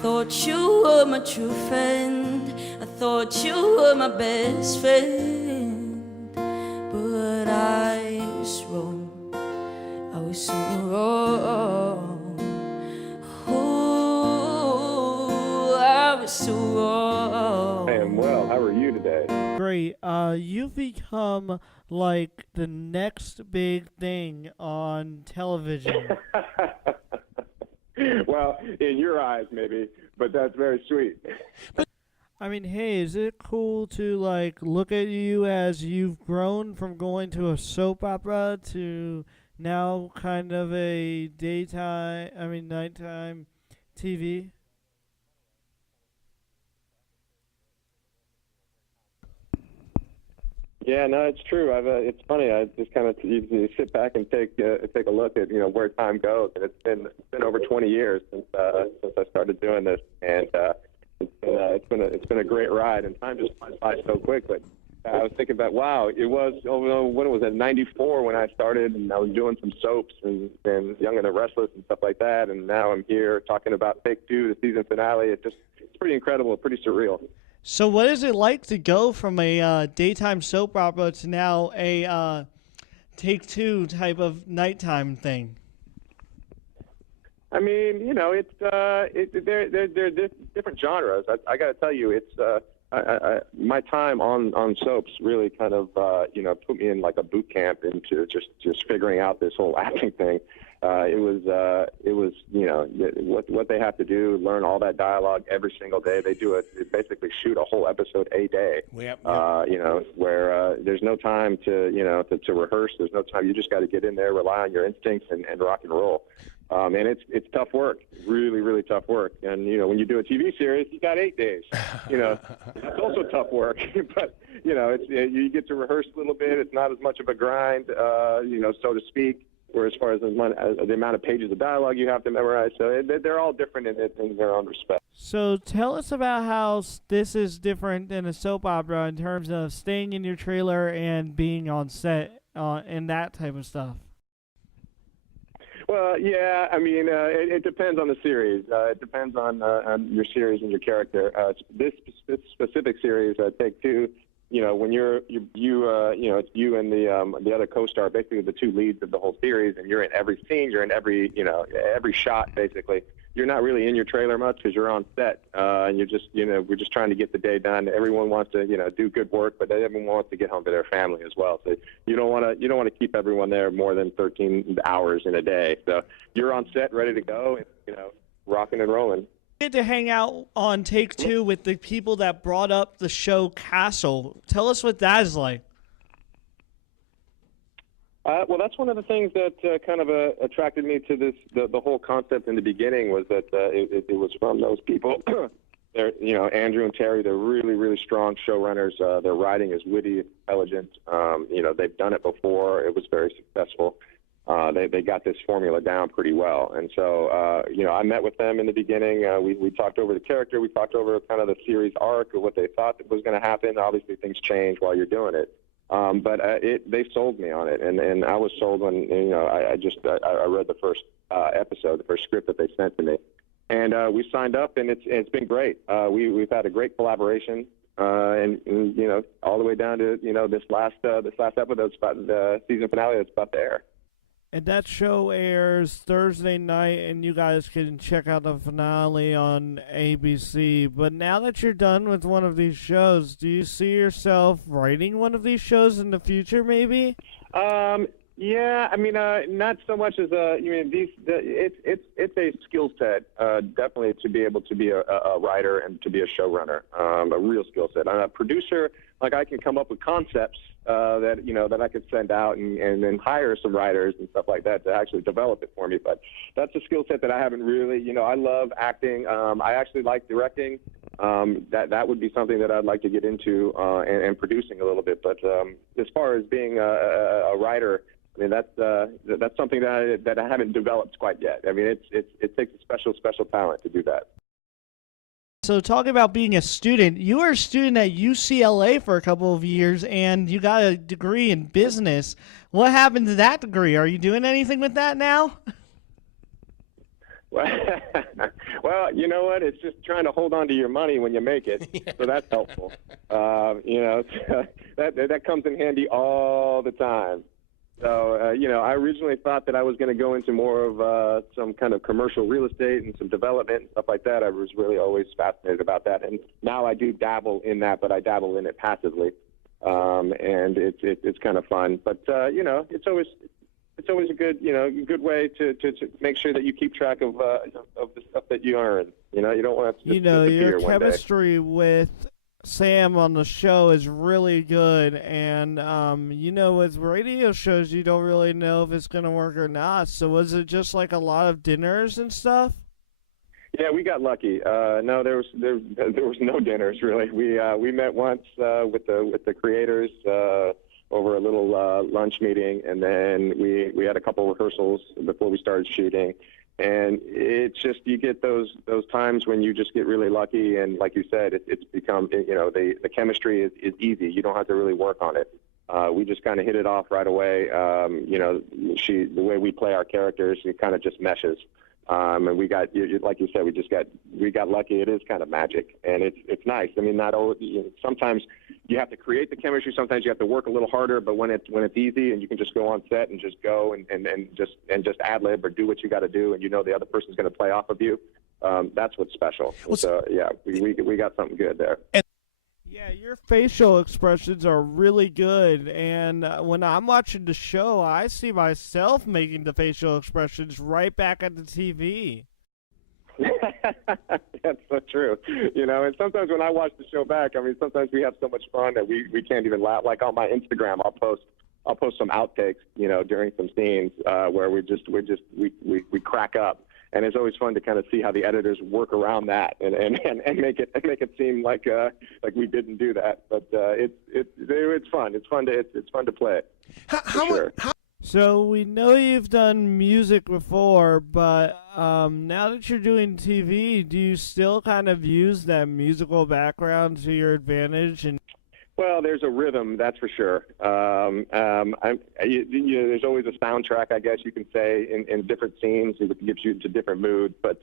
thought you were my true friend. I thought you were my best friend. But I was wrong. I was so wrong. Oh, I was so wrong. I am well. How are you today? Great. You've become like the next big thing on television. Well, in your eyes, maybe, but that's very sweet. I mean, hey, is it cool to like look at you as you've grown from going to a soap opera to now kind of a nighttime TV? Yeah, no, it's true. It's funny. I just kind of you sit back and take a look at where time goes, and it's been over 20 years since I started doing this, and it's been a great ride, and time just flies by so quick. But I was thinking about it was when was it, '94 when I started, and I was doing some soaps and Young and the Restless and stuff like that, and now I'm here talking about Take Two, the season finale. It's pretty incredible, pretty surreal. So what is it like to go from a daytime soap opera to now a Take Two type of nighttime thing? I mean, they're different genres. I got to tell you, it's my time on soaps really kind of put me in like a boot camp into just figuring out this whole acting thing. It was what they have to do, learn all that dialogue every single day. They basically shoot a whole episode a day. Yep. Where there's no time to rehearse. There's no time. You just got to get in there, rely on your instincts, and rock and roll. And it's tough work, really, really tough work. And when you do a TV series, you got 8 days. It's also tough work, but you get to rehearse a little bit. It's not as much of a grind, so to speak. Or as far as the amount of pages of dialogue you have to memorize, so they're all different in their own respect. So tell us about how this is different than a soap opera in terms of staying in your trailer and being on set and that type of stuff. Well, yeah, I mean, it depends on the series. It depends on your series and your character. This specific series, Take Two, when it's you and the other co-star, basically the two leads of the whole series, and you're in every scene, you're in every shot, basically. You're not really in your trailer much because you're on set, and you're just, we're just trying to get the day done. Everyone wants to, do good work, but everyone wants to get home to their family as well. So you don't want to keep everyone there more than 13 hours in a day. So you're on set, ready to go, and, rocking and rolling. Get to hang out on Take Two with the people that brought up the show Castle. Tell us what that is like. Well, that's one of the things that kind of attracted me to this. The whole concept in the beginning was that it was from those people. They're, Andrew and Terry. They're really, really strong showrunners. Their writing is witty, intelligent. They've done it before. It was very successful. They got this formula down pretty well. And so, I met with them in the beginning. We talked over the character. We talked over kind of the series arc of what they thought was going to happen. Obviously, things change while you're doing it. But they sold me on it, and I was sold when I read the first episode, the first script that they sent to me, and we signed up, and it's been great. We've had a great collaboration, and all the way down to this last episode, the season finale that's about to air. And that show airs Thursday night, and you guys can check out the finale on ABC. But now that you're done with one of these shows, do you see yourself writing one of these shows in the future, maybe? Yeah, I mean, not so much as it's a skill set, definitely, to be able to be a writer and to be a showrunner, a real skill set. I'm a producer. Like, I can come up with concepts that I could send out and then hire some writers and stuff like that to actually develop it for me. But that's a skill set that I haven't really. I love acting. I actually like directing. That would be something that I'd like to get into and producing a little bit. But as far as being a writer, I mean, that's something that I haven't developed quite yet. I mean, it takes a special talent to do that. So talking about being a student, you were a student at UCLA for a couple of years, and you got a degree in business. What happened to that degree? Are you doing anything with that now? Well, you know what? It's just trying to hold on to your money when you make it, so that's helpful. That comes in handy all the time. So, I originally thought that I was going to go into more of some kind of commercial real estate and some development and stuff like that. I was really always fascinated about that, and now I do dabble in that, but I dabble in it passively, and it's kind of fun. But it's always a good way to make sure that you keep track of the stuff that you earn. You don't want to disappear your one day. chemistry with Sam on the show is really good, and with radio shows you don't really know if it's gonna work or not. So was it just like a lot of dinners and stuff? Yeah, we got lucky. No, there was no dinners really. We met once with the creators over a little lunch meeting, and then we had a couple rehearsals before we started shooting. And it's just, you get those times when you just get really lucky, and like you said, it's become, the chemistry is easy. You don't have to really work on it. We just kind of hit it off right away. The way we play our characters, it kind of just meshes. And we got, like you said, we got lucky. It is kind of magic, and it's nice. I mean, not always. Sometimes you have to create the chemistry. Sometimes you have to work a little harder. But when it's easy and you can just go on set and just go and just ad lib or do what you got to do, and the other person's going to play off of you, that's what's special. So yeah, we got something good there. Yeah, your facial expressions are really good, and when I'm watching the show, I see myself making the facial expressions right back at the TV. That's so true. And sometimes when I watch the show back, I mean, sometimes we have so much fun that we can't even laugh. Like on my Instagram, I'll post some outtakes, during some scenes where we crack up. And it's always fun to kind of see how the editors work around that and make it seem like we didn't do that. But it's fun. It's fun to play. So we know you've done music before, but now that you're doing TV, do you still kind of use that musical background to your advantage? Well, there's a rhythm, that's for sure. There's always a soundtrack, I guess you can say, in different scenes. It gives you to different moods, but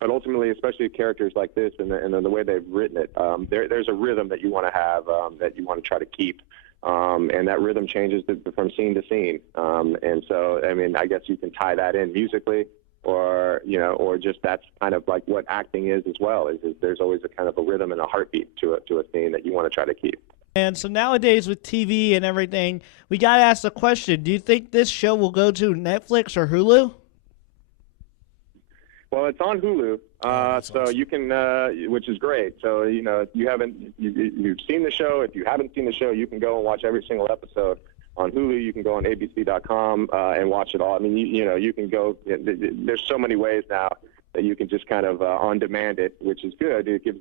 ultimately, especially characters like this and the way they've written it, there's a rhythm that you want to have, that you want to try to keep, and that rhythm changes from scene to scene. And so, I mean, I guess you can tie that in musically, or just that's kind of like what acting is as well. Is there's always a kind of a rhythm and a heartbeat to a scene that you want to try to keep. And so nowadays with TV and everything, we got to ask the question, do you think this show will go to Netflix or Hulu? Well, it's on Hulu, so awesome. You can, which is great. So, if you've seen the show, if you haven't seen the show, you can go and watch every single episode on Hulu. You can go on abc.com and watch it all. I mean, you can go, there's so many ways now that you can just kind of on demand it, which is good. It gives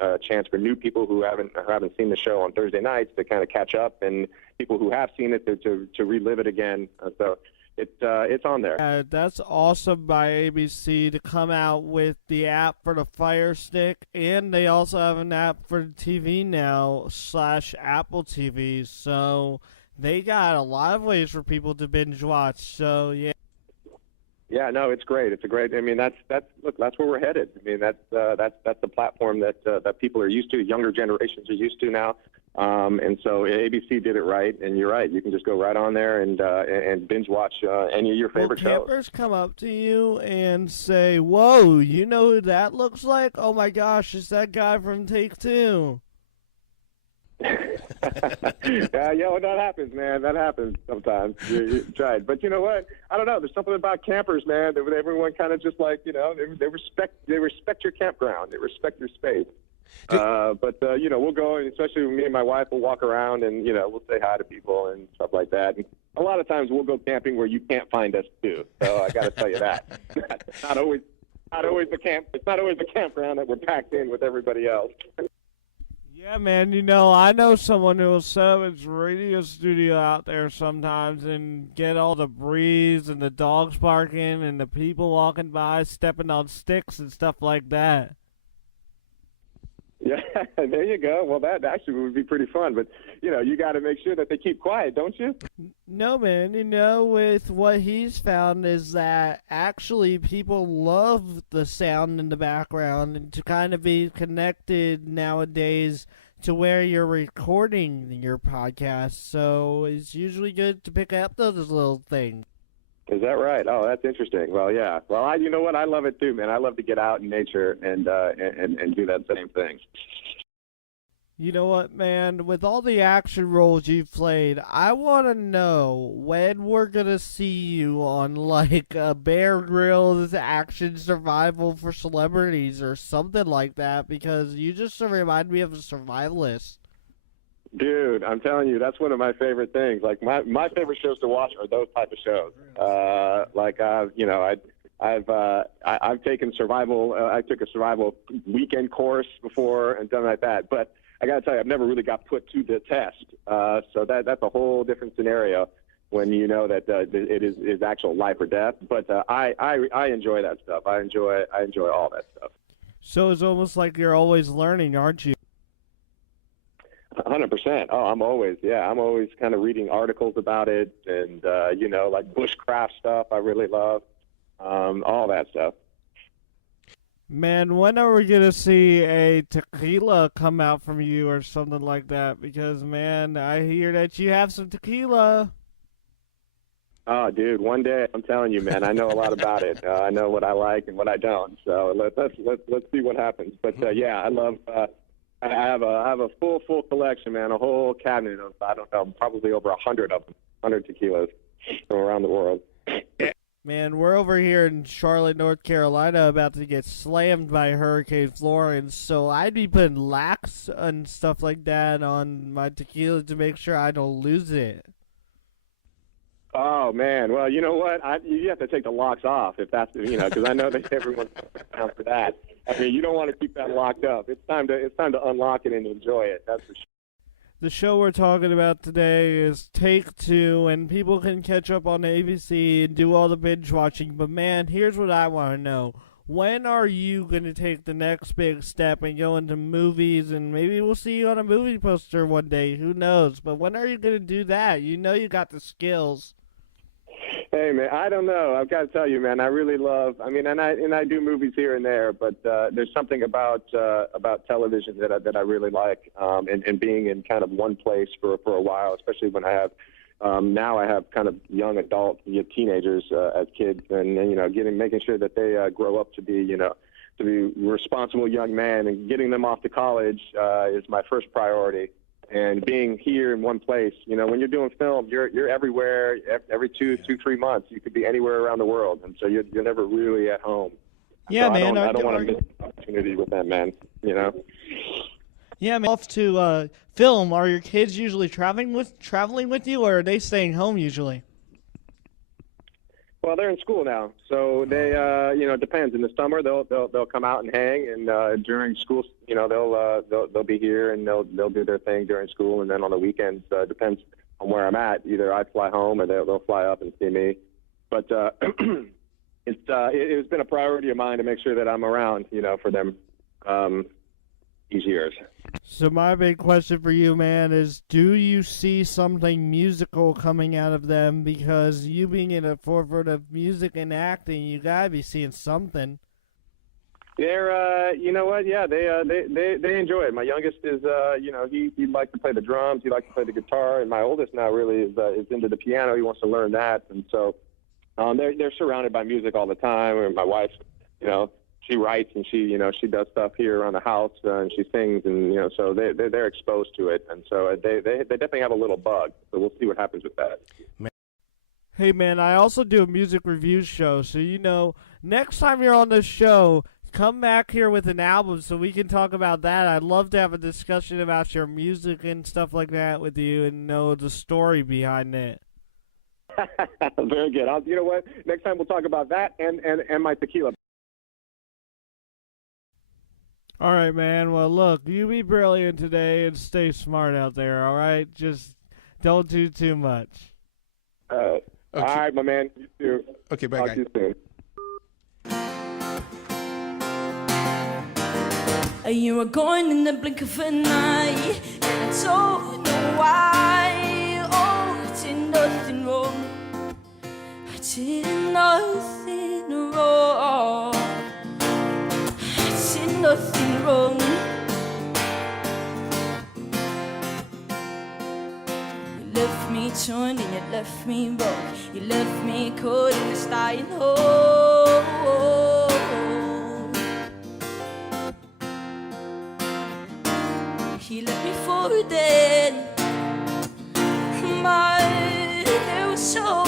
a chance for new people who haven't seen the show on Thursday nights to kind of catch up, and people who have seen it to relive it again. So it's on there. That's awesome by ABC to come out with the app for the Fire Stick, and they also have an app for the TV now / Apple TV. So they got a lot of ways for people to binge watch. So yeah. Yeah, no, it's great. It's a great. I mean, that's where we're headed. I mean, that's the platform that people are used to. Younger generations are used to now, and so ABC did it right. And you're right. You can just go right on there and binge watch any of your favorite shows. Campers come up to you and say, "Whoa, you know who that looks like? Oh my gosh, it's that guy from Take Two." Well, that happens, man. That happens sometimes. You tried, but you know what? I don't know. There's something about campers, man. Everyone kind of just like, they respect your campground. They respect your space. But we'll go, and especially me and my wife will walk around and we'll say hi to people and stuff like that. And a lot of times we'll go camping where you can't find us too. So I got to tell you that. It's not always the camp. It's not always the campground that we're packed in with everybody else. Yeah, man, I know someone who will set up his radio studio out there sometimes and get all the breeze and the dogs barking and the people walking by stepping on sticks and stuff like that. Yeah, there you go. Well, that actually would be pretty fun. But, you got to make sure that they keep quiet, don't you? No, man. With what he's found is that actually people love the sound in the background and to kind of be connected nowadays to where you're recording your podcast. So it's usually good to pick up those little things. Is that right? Oh, that's interesting. Well, yeah. Well, you know what? I love it too, man. I love to get out in nature and do that same thing. You know what, man? With all the action roles you've played, I want to know when we're going to see you on, like, a Bear Grylls action survival for celebrities or something like that, because you just remind me of a survivalist. Dude, I'm telling you, that's one of my favorite things. Like, my favorite shows to watch are those type of shows. I've taken survival. I took a survival weekend course before and done like that. But I got to tell you, I've never really got put to the test. So that's a whole different scenario when you know that it is actual life or death. But I enjoy that stuff. I enjoy all that stuff. So it's almost like you're always learning, aren't you? 100%. Oh, I'm always kind of reading articles about it and, like bushcraft stuff I really love, all that stuff. Man, when are we going to see a tequila come out from you or something like that? Because, man, I hear that you have some tequila. Oh, dude, one day, I'm telling you, man, I know a lot about it. I know what I like and what I don't. So let's see what happens. But, yeah, I love I have a full collection, man, a whole cabinet of, I don't know, probably over 100 of them, 100 tequilas from around the world. Man, we're over here in Charlotte, North Carolina, about to get slammed by Hurricane Florence, so I'd be putting lax and stuff like that on my tequila to make sure I don't lose it. Oh, man. Well, you know what? You have to take the locks off if that's, because I know that everyone's down for that. I mean, you don't want to keep that locked up. It's time to unlock it and enjoy it. That's for sure. The show we're talking about today is Take Two, and people can catch up on ABC and do all the binge watching. But, man, here's what I want to know. When are you going to take the next big step and go into movies? And maybe we'll see you on a movie poster one day. Who knows? But when are you going to do that? You know you got the skills. Hey, man, I don't know. I've got to tell you, man, I really love, and I do movies here and there, but there's something about television that I really like, and being in kind of one place for a while, especially when I have, now I have kind of young adult teenagers as kids, and making sure that they grow up to be responsible young men, and getting them off to college is my first priority. And being here in one place, when you're doing film, you're everywhere. Every 3 months, you could be anywhere around the world, and so you're never really at home. Yeah, so man. I don't want to miss the opportunity with that, man. Yeah, man. Off to film. Are your kids usually traveling with you, or are they staying home usually? Well, they're in school now, so they, it depends. In the summer, they'll come out and hang, and during school, they'll be here and they'll do their thing during school, and then on the weekends, depends on where I'm at. Either I fly home or they'll fly up and see me. But it's been a priority of mine to make sure that I'm around, for them these years. So my big question for you, man, is do you see something musical coming out of them? Because you being in the forefront of music and acting, you gotta be seeing something. They're, you know what? Yeah, they enjoy it. My youngest is, he'd like to play the drums, he likes to play the guitar, and my oldest now really is into the piano. He wants to learn that, and so they're surrounded by music all the time. And my wife, she writes and she does stuff here around the house, and she sings, and so they're exposed to it, and so they definitely have a little bug. So we'll see what happens with that. Hey man, I also do a music review show, so next time you're on this show, come back here with an album so we can talk about that. I'd love to have a discussion about your music and stuff like that with you, and know the story behind it. Very good. You know what? Next time we'll talk about that and my tequila. All right, man. Well, look, you be brilliant today and stay smart out there, all right? Just don't do too much. Okay. All right, my man. You too. Okay, bye, Talk guys. to you soon. You were gone in the blink of an eye, and I don't know why. Oh, I did nothing wrong. I did nothing wrong. I did nothing wrong. You left me torn and you left me broke. You left me caught in this dying hole. He left me for dead, but it was so